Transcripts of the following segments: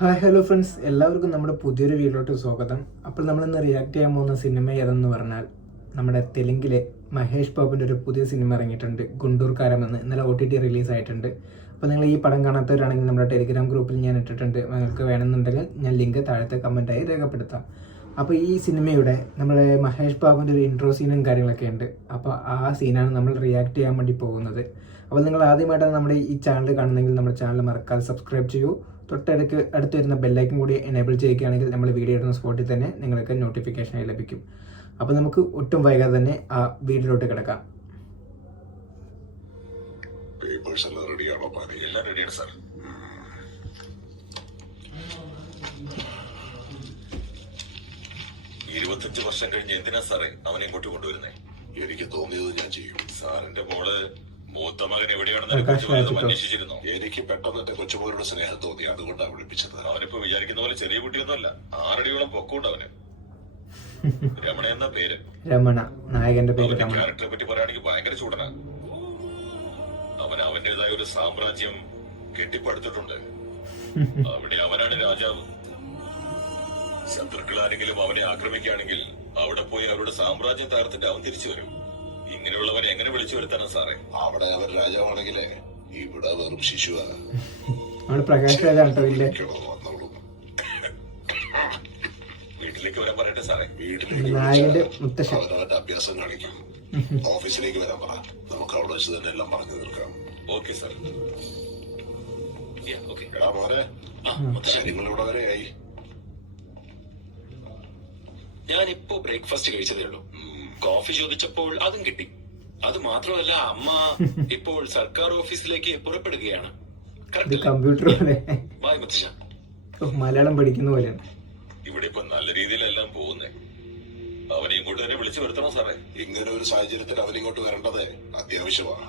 Hi hello friends, എല്ലാവർക്കും നമ്മുടെ പുതിയൊരു വീഡിയോയിലോട്ട് സ്വാഗതം. അപ്പോൾ നമ്മളിന്ന് റിയാക്ട് ചെയ്യാൻ പോകുന്ന സിനിമ ഏതെന്ന് പറഞ്ഞാൽ നമ്മുടെ തെലുങ്കിലെ മഹേഷ് ബാബുവിൻ്റെ ഒരു പുതിയ സിനിമ ഇറങ്ങിയിട്ടുണ്ട്, ഗുണ്ടൂർ കാരം എന്ന്. ഇന്നലെ OTT റിലീസായിട്ടുണ്ട്. അപ്പോൾ നിങ്ങൾ ഈ പടം കാണാത്തവരാണെങ്കിൽ നമ്മുടെ ടെലിഗ്രാം ഗ്രൂപ്പിൽ ഞാൻ ഇട്ടിട്ടുണ്ട്. നിങ്ങൾക്ക് വേണമെന്നുണ്ടെങ്കിൽ ഞാൻ ലിങ്ക് താഴത്തെ കമൻറ്റായി രേഖപ്പെടുത്താം. അപ്പോൾ ഈ സിനിമയുടെ നമ്മുടെ മഹേഷ് ബാബുവിൻ്റെ ഒരു ഇൻട്രോ സീനും കാര്യങ്ങളൊക്കെ ഉണ്ട്. അപ്പോൾ ആ സീനാണ് നമ്മൾ റിയാക്ട് ചെയ്യാൻ വേണ്ടി പോകുന്നത്. അപ്പോൾ നിങ്ങൾ ആദ്യമായിട്ടാണ് നമ്മുടെ ഈ ചാനൽ കാണുന്നെങ്കിൽ നമ്മുടെ ചാനൽ മറക്കാതെ സബ്സ്ക്രൈബ് ചെയ്യൂ. തൊട്ടടുത്ത് അടുത്ത് വരുന്ന ബെല്ലൈക്കൻ കൂടി എനേബിൾ ചെയ്യുകയാണെങ്കിൽ നമ്മൾ വീഡിയോ ഇടുന്ന സ്പോട്ടിൽ തന്നെ നിങ്ങൾക്ക് നോട്ടിഫിക്കേഷനായി ലഭിക്കും. അപ്പോൾ നമുക്ക് ഒട്ടും വൈകാതെ തന്നെ ആ വീഡിയോയിലോട്ട് കിടക്കാം. പേപ്പേഴ്സ് എല്ലാം റെഡിയാണോ? എല്ലാം റെഡിയാണ് സാർ. 25 വർഷം കഴിഞ്ഞ് എന്തിനാ സാറേ അവനെ ഇങ്ങോട്ട് കൊണ്ടുവരുന്നേ? എനിക്ക് തോന്നിയത് ഞാൻ ചെയ്യും. സാറിന്റെ മോള് മൂത്ത മകൻ എവിടെയാണെന്ന് അന്വേഷിച്ചിരുന്നോ? എനിക്ക് പെട്ടെന്ന് എന്റെ കൊച്ചുമോനോട് സ്നേഹം തോന്നി, അതുകൊണ്ടാണ് വിളിപ്പിച്ചത്. അവനിപ്പോ വിചാരിക്കുന്ന പോലെ ചെറിയ കുട്ടിയൊന്നുമല്ല, 6 അടിയോളം പൊക്കമുണ്ട് അവന്. രമണ എന്ന പേര്. രമണ നായകന്റെ പേര്. ക്യാരക്ടറെ പറ്റി പറയുകയാണെങ്കിൽ ഭയങ്കര ചൂടനാ. അവൻ അവന്റേതായ ഒരു സാമ്രാജ്യം കെട്ടിപ്പടുത്തിട്ടുണ്ട്. അവിടെ അവനാണ് രാജാവ്. ശത്രുക്കൾ ആരെങ്കിലും അവനെ ആക്രമിക്കുകയാണെങ്കിൽ അവിടെ പോയി അവരുടെ സാമ്രാജ്യം തകർത്തിട്ട് അവൻ തിരിച്ചു വരും. ഇങ്ങനെയുള്ളവരെ എങ്ങനെ വിളിച്ചു വരുത്താനാ സാറേ? അവിടെ അവർ രാജാവാണെങ്കിലേ ഇവിടെ വെറും ശിശുവാ. വീട്ടിലേക്ക് വരാൻ പറയട്ടെ സാറേ. വീട്ടിലേക്ക് അവരവരുടെ അഭ്യാസം കാണിക്കും. ഓഫീസിലേക്ക് വരാൻ പറ. നമുക്ക് അവിടെ വെച്ച് തന്നെ എല്ലാം പറഞ്ഞു തീർക്കാം. Okay sir. എടാ മോനെ, ശരിങ്ങളിവിടെ വരെയായി. ഞാനിപ്പോ ബ്രേക്ക്ഫാസ്റ്റ് കഴിച്ചതേ ഉള്ളൂ. കോഫി ചോദിച്ചപ്പോൾ അതും കിട്ടി. അത് മാത്രമല്ല, അമ്മ ഇപ്പോൾ സർക്കാർ ഓഫീസിലേക്ക് പുറപ്പെടുകയാണ്. കമ്പ്യൂട്ടർ ബായ് മലയാളം പഠിക്കുന്ന പോലെയാണ്. ഇവിടെ ഇപ്പൊ നല്ല രീതിയിലെല്ലാം പോകുന്നേ. അവനെ ഇങ്ങോട്ട് തന്നെ വിളിച്ചു വരുത്തണം സാറേ. ഇങ്ങനെ ഒരു സാഹചര്യത്തിൽ അവനിങ്ങോട്ട് വരേണ്ടത് അത്യാവശ്യമാണ്.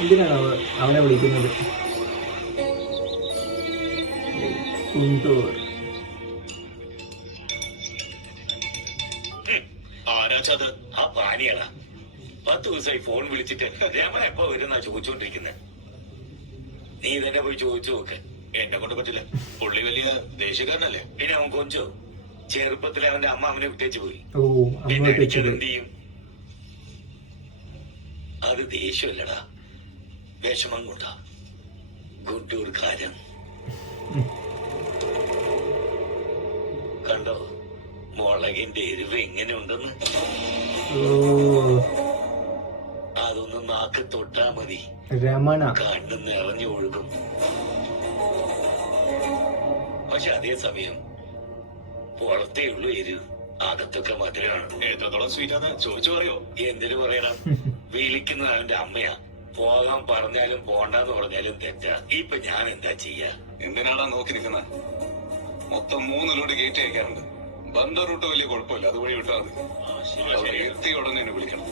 എന്തിനാണ് അവനെ വിളിക്കുന്നത്? ആരാച്ചത്? ആ പാനിയാണ്. 10 ദിവസമായി ഫോൺ വിളിച്ചിട്ട് രമണ എപ്പോ വരുന്നാ ചോദിച്ചോണ്ടിരിക്കുന്നത്. നീ തന്നെ പോയി ചോദിച്ചു നോക്ക്. എന്നെ കൊണ്ട് പറ്റില്ല. പുള്ളി വലിയ ദേശക്കാരനല്ലേ. പിന്നെ അവൻ കൊഞ്ചോ ചെറുപ്പത്തിൽ അവന്റെ അമ്മ അവനെ വിട്ടേച്ചു പോയി. എന്നെ അടിച്ചത് എന്ത് ചെയ്യും? അത് ദേഷ്യമല്ലടാ, വിഷമം കൊണ്ടാ. ഗുണ്ടൂർ കാരം കണ്ടോ? മുളകിന്റെ എരിവ് എങ്ങനെ ഉണ്ടെന്ന്. അതൊന്ന് നാക്ക് തൊട്ടാ മതി, രമണ കണ്ണു നിറഞ്ഞു ഒഴുകും. പക്ഷെ അതേസമയം പുറത്തേ ഉള്ളൂ എരിവ്, അകത്തൊക്കെ മധുരമാണ്. എത്രത്തോളം സ്വീറ്റാന്ന് ചോദിച്ചു പറയോ? എന്തിനു പറയണം? വിളിക്കുന്നത് അവന്റെ അമ്മയാ. പോകാൻ പറഞ്ഞാലും പോണ്ടെന്ന് പറഞ്ഞാലും തെറ്റാ. ഇപ്പൊ ഞാൻ എന്താ ചെയ്യാ? എന്തിനാടാ നോക്കി നിൽക്കുന്നത്? മൊത്തം 3 ലോഡ് ഗേറ്റ് അയക്കാറുണ്ട്. ബന്ധ റൂട്ട് വലിയ കുഴപ്പമില്ല, അതുവഴി വിട്ടാൽ മതി. എത്തി ഉടനെ എന്നെ വിളിക്കണം.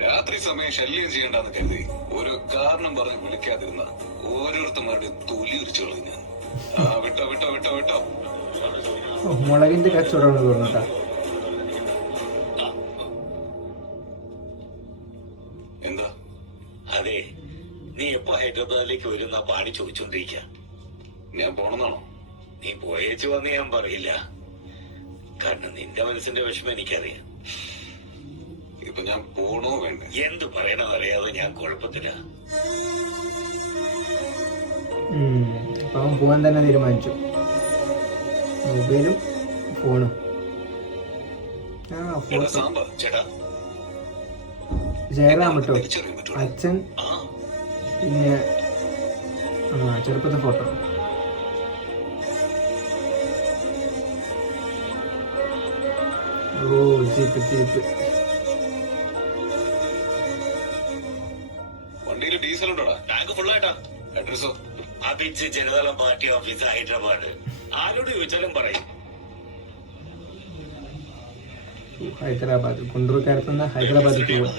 രാത്രി സമയം ശല്യം ചെയ്യണ്ടെന്ന് കരുതി ഒരു കാരണം പറഞ്ഞ് വിളിക്കാതിരുന്ന ഓരോരുത്തന്മാരുടെ തൊലി ഉരിച്ചു കളഞ്ഞ. വിട്ടോ വിട്ടോ വിട്ടോ വിട്ടോ. മുളകിന്റെ കച്ചവടമാണ് തോന്നുന്നുണ്ടാ. എന്താ? അതെ, നീ എപ്പോ ഹൈദരാബാദിലേക്ക് വരുന്ന പാണി ചോദിച്ചോണ്ടിരിക്ക. ഞാൻ പോണെന്നാണോ? നീ പോയേച്ചു വന്ന് ഞാൻ പറയില്ല, കാരണം നിന്റെ മനസ്സിന്റെ വിഷമം എനിക്കറിയാം. ഇപ്പൊ ഞാൻ പോണോ വേണ്ടേ? എന്ത് പറയണമെന്നറിയാതെ ഞാൻ കുഴപ്പത്തില്ല. അവൻ പോവാൻ തന്നെ തീരുമാനിച്ചു. മൊബൈലും ഫോണും. ചേട്ടാ ജയറാം കേട്ടോ, അച്ഛൻ, പിന്നെ ചെറുപ്പത്തെ ഫോട്ടോ. ഓ ജീപ്പ് ജീപ്പ്. വണ്ടിയിൽ ഡീസൽ ഉണ്ടോടാ? ടാങ്ക് ഫുള്ളായിട്ടാ. അഡ്രസ്സോ? അഭിച്ച് ജനതാദളം പാർട്ടി ഓഫീസ്, ഹൈദരാബാദ്. ആരോട് ചോദിച്ചാലും പറയും. ഹൈദരാബാദ്, ഗുണ്ടൂർ കാരത്തുനിന്ന് ഹൈദരാബാദിലേക്ക് പോവാ.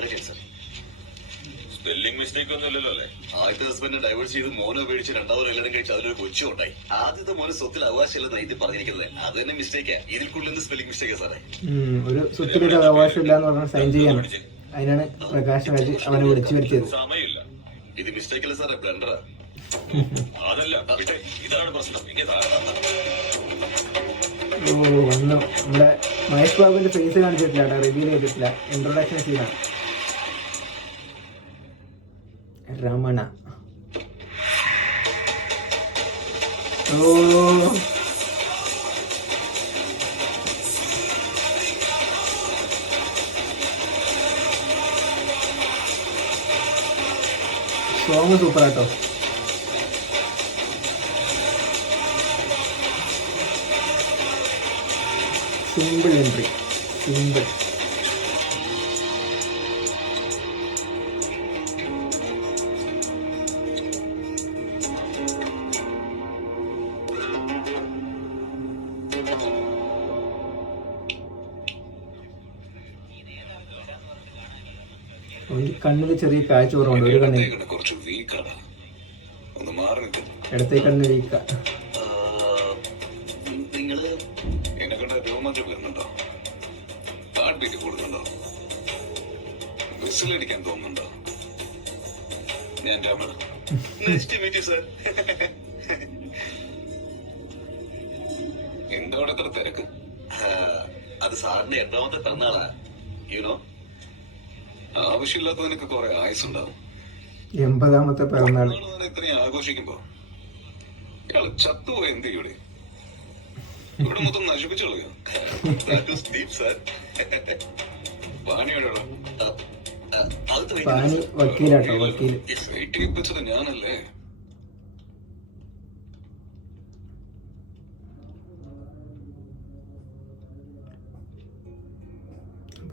സ്പെല്ലിംഗ് മിസ്റ്റേക്ക് ഒന്നും ഇല്ലല്ലോ അല്ലേ? ആദ്യത്തെ ഹസ്ബൻഡ് ഡൈവേഴ്സ് ചെയ്ത് മോനെ ഉപയോഗിച്ച് 2ാമത് കല്യാണം കഴിച്ച് അതിലൊരു കൊച്ചു ഉണ്ടായി. ആദ്യത്തെ മോന് സ്വത്തിൽ അവകാശമില്ലെന്ന് ഇത് പറഞ്ഞിരിക്കുന്നത് അത് തന്നെ മിസ്റ്റേക്കാ. ഇതിൽ കൂടുതൽ സ്പെല്ലിംഗ് മിസ്റ്റേക്കാ സാറേ. ഒരു സ്വത്തിലൊരു അവകാശമില്ല എന്ന് പറഞ്ഞാൽ സൈൻ ചെയ്യാൻ. അതിനാണ് പ്രകാശ് രാജ് അവനെ വിളിച്ചു വരുത്തിയത്. സമയമില്ല. ഇത് മിസ്റ്റേക്ക് അല്ല സാറേ, ബ്ലണ്ടറാ. അതല്ല വിട്ടെ, ഇതാണ് പ്രശ്നം. ഇങ്ങനെ ഓ വന്നു. നമ്മുടെ മഹേഷ് ബാബുവിന്റെ ഫേസ് കാണിച്ചിട്ടില്ല കേട്ടോ, റിവീൽ ചെയ്തിട്ടില്ല. ഇൻട്രൊഡക്ഷൻ സീനാണ്. രമണ. ഓ സോങ് സൂപ്പർ ആട്ടോ. Simple entry, simple. കണ്ണില് ചെറിയ കാഴ്ച കുറവുണ്ട്. ഒരു കണ്ണിൽ കുറച്ച് വീക്കാണ്, ഒന്ന് മാറി നിൽക്കുന്നു. ഇടത്തെ കണ്ണിന് വീക്ക. നിങ്ങള് എന്നെ കണ്ട രോമാഞ്ചം വരുന്നുണ്ടോ? Heart beat കൂടുന്നുണ്ടോ? വിസിലടിക്കാൻ തോന്നുന്നുണ്ടോ? ഞാൻ രമണ. എന്തോടെ എത്ര തിരക്ക്? അത് സാറിന്റെ എത്രാമത്തെ പിറന്നാളാ? യുനോ, ആവശ്യമില്ലാത്ത നിനക്ക് കുറെ ആയുസുണ്ടാവും. 80ാമത്തെ പിറന്നാൾ. ഇത്രയും ആഘോഷിക്കുമ്പോ ഇയാള് ചത്തുപോയ എന്ത് ഇവിടെ ഇവിടെ മൊത്തം നശിപ്പിച്ചു കളയോ? പാനിയോടെയുള്ള പാനി വക്കീലാട്ടോ, വക്കീല്. വെയിറ്റ് ചെയ്യിപ്പിച്ചത് ഞാനല്ലേ?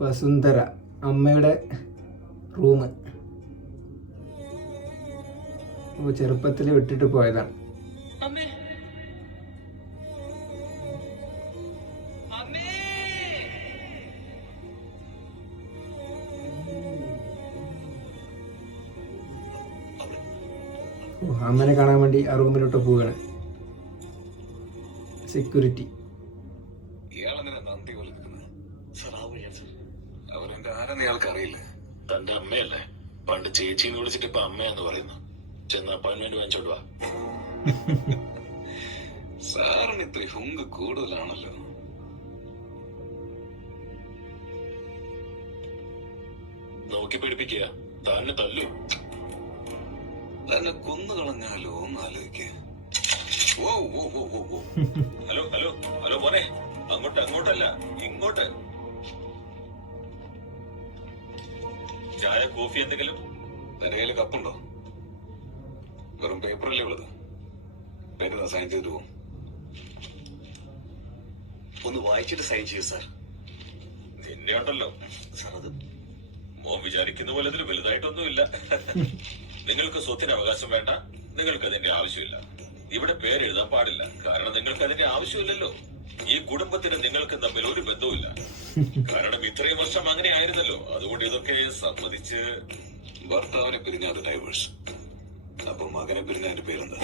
വസുന്ധര അമ്മയുടെ റൂം. ചെറുപ്പത്തിൽ വിട്ടിട്ട് പോയതാണ്. അമ്മനെ കാണാൻ വേണ്ടി ആ റൂമിലോട്ട് പോവുകയാണ്. സെക്യൂരിറ്റി. ഇയാളെന്തിനാ നന്ദി കൊല്ലുന്നത്? അവരെന്റെ ആരെന്ന് ഇയാൾക്ക് അറിയില്ല. തന്റെ അമ്മയല്ലേ? പണ്ട് ചേച്ചിന്ന് വിളിച്ചിട്ട് ഇപ്പൊ അമ്മയെന്ന് പറയുന്നു. ചെന്ന് അപ്പോയിന്റ്മെന്റ് വാങ്ങിച്ചോട്ട് വാ. സാറിന് ഇത്ര ഹുങ്ക് കൂടുതലാണല്ലോ. നോക്കി പിടിപ്പിക്കുക, തന്നെ തല്ലു. തന്നെ കൊന്നുകളഞ്ഞാലോ എന്ന് ആലോചിക്കുക. ഹലോ ഹലോ ഹലോ മോനെ, അങ്ങോട്ടല്ല ഇങ്ങോട്ട്. ചായ കോഫി എന്തെങ്കിലും? നിരയില് കപ്പുണ്ടോ? വെറും പേപ്പറല്ലേ ഉള്ളത്. പേര് സൈൻ ചെയ്തിട്ട് പോകും. ഒന്ന് വായിച്ചിട്ട് സൈൻ ചെയ്യൂ സാർ. നിന്നെ ഉണ്ടല്ലോ സാർ, അത് മോൻ വിചാരിക്കുന്ന പോലെ അതിൽ വലുതായിട്ടൊന്നുമില്ല. നിങ്ങൾക്ക് സ്വത്തിന് അവകാശം വേണ്ട, നിങ്ങൾക്ക് അതിന്റെ ആവശ്യമില്ല. ഇവിടെ പേരെഴുതാൻ പാടില്ല, കാരണം നിങ്ങൾക്ക് അതിന്റെ ആവശ്യമില്ലല്ലോ. ഈ കുടുംബത്തിന് നിങ്ങൾക്ക് തമ്മിൽ ഒരു ബന്ധവുമില്ല, കാരണം ഇത്രയും വർഷം അങ്ങനെ ആയിരുന്നല്ലോ. അതുകൊണ്ട് ഇതൊക്കെ സമ്മതിച്ച്. ഭർത്താവിനെ പിരിഞ്ഞ അത് ഡൈവേഴ്സ്. അപ്പൊ മകനെ പിരിഞ്ഞ അതിന്റെ പേരെന്താ?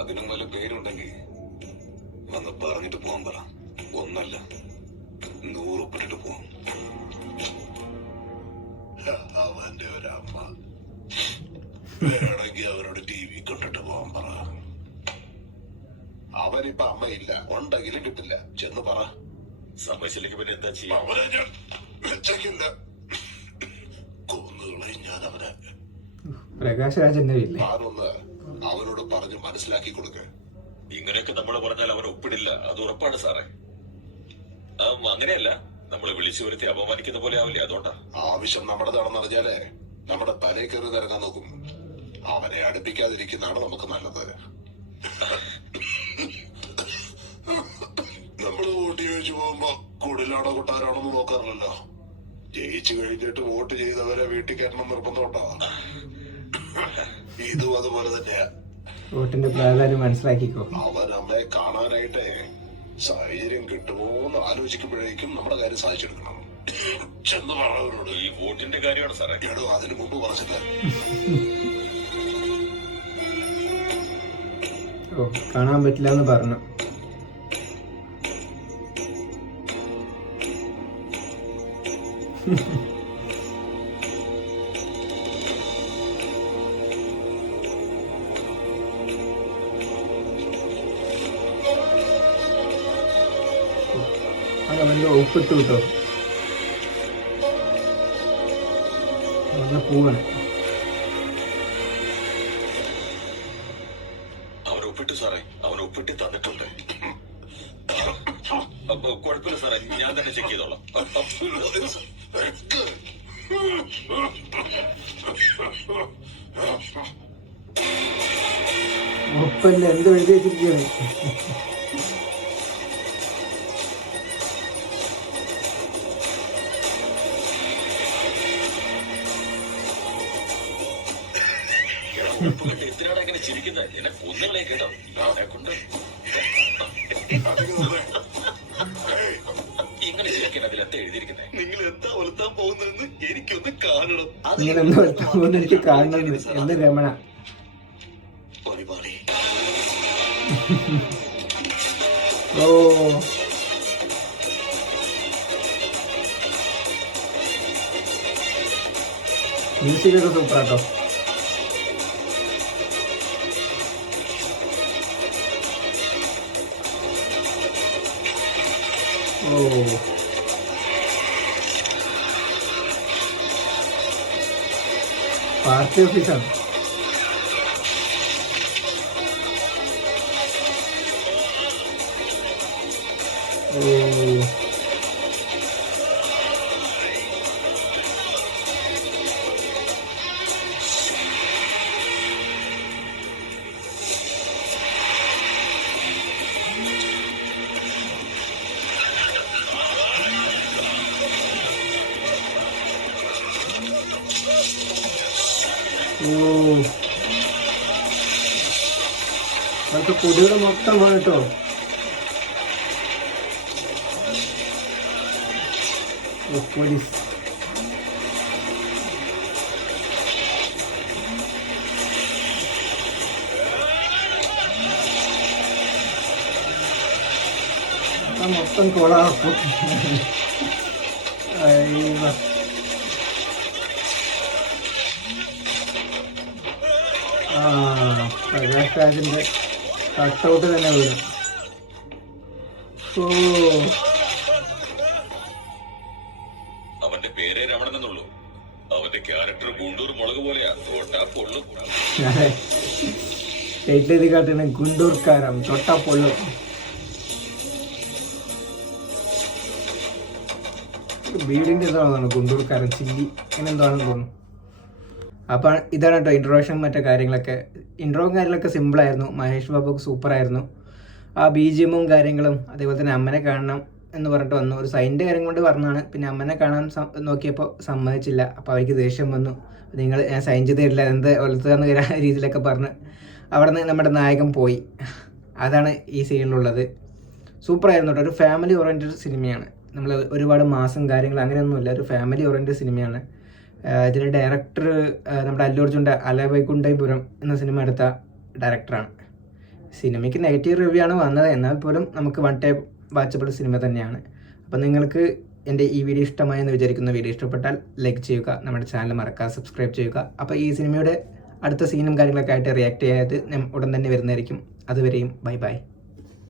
അതിനും വല്ല പേരുണ്ടെങ്കിൽ വന്ന് പറഞ്ഞിട്ട് പോവാൻ പറ. ഒന്നല്ല 100 ഒപ്പിട്ടിട്ട് പോവാം. അവന്റെ ഒരമ്മ വേണമെങ്കിൽ അവരോട് TV കൊണ്ടിട്ട് പോകാൻ പറ. അവനിപ്പോ അമ്മയില്ല, ഉണ്ടെങ്കിലും കിട്ടില്ല. ചെന്ന് പറ. സമ്മതിച്ചില്ലെങ്കിൽ പിന്നെ എന്താ ചെയ്യാ? അവനെ ഞാൻ വെച്ചേക്കില്ല, കൊന്നുകളയും ഞാൻ അവനെ. പ്രകാശ് രാജന്റെ വീട്ടിലെ ഞാനൊന്ന് അവനോട് പറഞ്ഞ് മനസ്സിലാക്കി കൊടുക്ക. ഇങ്ങനെയൊക്കെ നമ്മൾ പറഞ്ഞാൽ അവൻ ഒപ്പിടില്ല, അത് ഉറപ്പാണ് സാറേ. അങ്ങനെയല്ല, നമ്മളെ വിളിച്ചു വരുത്തി അപമാനിക്കുന്ന പോലെ ആവില്ലേ, അതുകൊണ്ടാ. ആവശ്യം നമ്മുടെതാണെന്ന് അറിഞ്ഞാലേ നമ്മുടെ തലയിൽ കയറി നിരങ്ങാൻ നോക്കും. അവനെ അടുപ്പിക്കാതിരിക്കുന്നതാണ് നമുക്ക് നല്ലത്. നമ്മള് വോട്ട് ചോദിച്ചു പോകുമ്പോ കുടിലാണോ കൊട്ടാരാണോന്ന് നോക്കാറില്ലല്ലോ. ജയിച്ചു കഴിഞ്ഞിട്ട് വോട്ട് ചെയ്തവരെ വീട്ടിൽ കയറ്റണം നിർബന്ധമുണ്ടോ? ഇതും അതുപോലെ തന്നെയാ. വോട്ടിന്റെ പ്രാധാന്യം മനസ്സിലാക്കിക്കോ. അവൻ അമ്മയെ കാണാനായിട്ടേ സാഹചര്യം കിട്ടുമോന്ന് ആലോചിക്കുമ്പോഴേക്കും നമ്മുടെ കാര്യം സാധിച്ചെടുക്കണം. ചെന്ന് പറഞ്ഞവരോട്. ഈ വോട്ടിന്റെ കാര്യമാണ് സാറേ. എടോ, അതിന് മുമ്പ് പറഞ്ഞില്ല. ഓ, കാണാൻ പറ്റില്ല എന്ന് പറഞ്ഞു. അത് അവൻ്റെ ഒപ്പിട്ട് കിട്ടോ പോവാണ്. അവൻ ഒപ്പിട്ടു സാറേ, അവൻ ഒപ്പിട്ട് തന്നിട്ടുണ്ട്. അപ്പൊ കുഴപ്പമില്ല സാറേ, ഞാൻ തന്നെ ചെക്ക് ചെയ്തോളാം. ഒപ്പല്ല എന്ത് എഴുതി വെച്ചിരിക്കുകയാണ്. എന്തിനാണ് അങ്ങനെ ചിരിക്കുന്നത്? എന്നെ കൊന്നുകളെ കേട്ടോ, അവനെ കൊണ്ട് ഇങ്ങനെ ചിരിക്കാൻ അതിലെന്താ എഴുതിയിരിക്കുന്നത്? നിങ്ങൾ എന്താ വളർത്താൻ പോകുന്നതെന്ന് എനിക്കൊന്ന് കാണണം. നിങ്ങൾ എന്താ വളർത്താൻ എനിക്ക് കാണണം എന്ന് രമണ. ഓ മ്യൂസിക്കൊക്കെ സൂപ്പറാട്ടോ. ഓ പാർട്ടി ഓഫീസാണ്. ഓ അതൊക്കെ പൊടികൾ മൊത്തമാണ് കേട്ടോ. പോലീസ് മൊത്തം കോളാക്കും. പ്രകാശ് രാജിന്റെ കട്ടൗട്ട് തന്നെ വീഴും. ഓ അവന്റെ പേരേ രമണെന്നുള്ളൂ. അവന്റെ ക്യാരക്ടർ ഗുണ്ടൂർ മുളക് പോലെയാ, തൊട്ടാ പൊള്ളും. എഴുതി കാട്ടുന്ന ഗുണ്ടൂർക്കാരം തൊട്ടാ പൊള്ളും. വീടിന്റെ എന്താണെന്ന് ഗുണ്ടൂർക്കാരൻ ചില്ലി അങ്ങനെ എന്താണെന്ന് തോന്നുന്നു. അപ്പം ഇതാണ് കേട്ടോ ഇൻട്രൊഡക്ഷൻ. മറ്റേ കാര്യങ്ങളൊക്കെ ഇൻട്രോയും കാര്യങ്ങളൊക്കെ സിമ്പിളായിരുന്നു. മഹേഷ് ബാബുക്ക് സൂപ്പറായിരുന്നു. ആ BGMഉം കാര്യങ്ങളും അതേപോലെ തന്നെ അമ്മനെ കാണണം എന്ന് പറഞ്ഞിട്ട് വന്നു. ഒരു സൈൻ്റെ കാര്യം കൊണ്ട് പറഞ്ഞാണ്. പിന്നെ അമ്മനെ കാണാൻ നോക്കിയപ്പോൾ സമ്മതിച്ചില്ല. അപ്പോൾ അവർക്ക് ദേഷ്യം വന്നു. നിങ്ങൾ ഞാൻ സൈൻ ചെയ്ത് തരില്ല, എന്ത് വളർത്തുക രീതിയിലൊക്കെ പറഞ്ഞ് അവിടെ നിന്ന് നമ്മുടെ നായകൻ പോയി. അതാണ് ഈ സീനിലുള്ളത്. സൂപ്പറായിരുന്നു കേട്ടോ. ഒരു ഫാമിലി ഓറിയൻറ്റഡ് സിനിമയാണ്. നമ്മൾ ഒരുപാട് മാസം കാര്യങ്ങൾ അങ്ങനെയൊന്നുമില്ല. ഒരു ഫാമിലി ഓറിയൻറ്റഡ് സിനിമയാണ്. ഇതിൻ്റെ ഡയറക്ടർ നമ്മുടെ അല്ലു അർജുൻ്റെ അലവൈകുണ്ഠപുരം എന്ന സിനിമ എടുത്ത ഡയറക്ടറാണ്. സിനിമയ്ക്ക് നെഗറ്റീവ് റിവ്യൂ ആണ് വന്നത്, എന്നാൽ പോലും നമുക്ക് വൺ ടൈം വാച്ചബിൾ സിനിമ തന്നെയാണ്. അപ്പം നിങ്ങൾക്ക് എൻ്റെ ഈ വീഡിയോ ഇഷ്ടമായെന്ന് വിചാരിക്കുന്ന വീഡിയോ ഇഷ്ടപ്പെട്ടാൽ ലൈക്ക് ചെയ്യുക, നമ്മുടെ ചാനൽ മറക്കാതെ സബ്സ്ക്രൈബ് ചെയ്യുക. അപ്പോൾ ഈ സിനിമയുടെ അടുത്ത സീനും കാര്യങ്ങളൊക്കെ ആയിട്ട് റിയാക്ട് ചെയ്യാതെ ഉടൻ തന്നെ വരുന്നതായിരിക്കും. അതുവരെയും ബൈ ബൈ.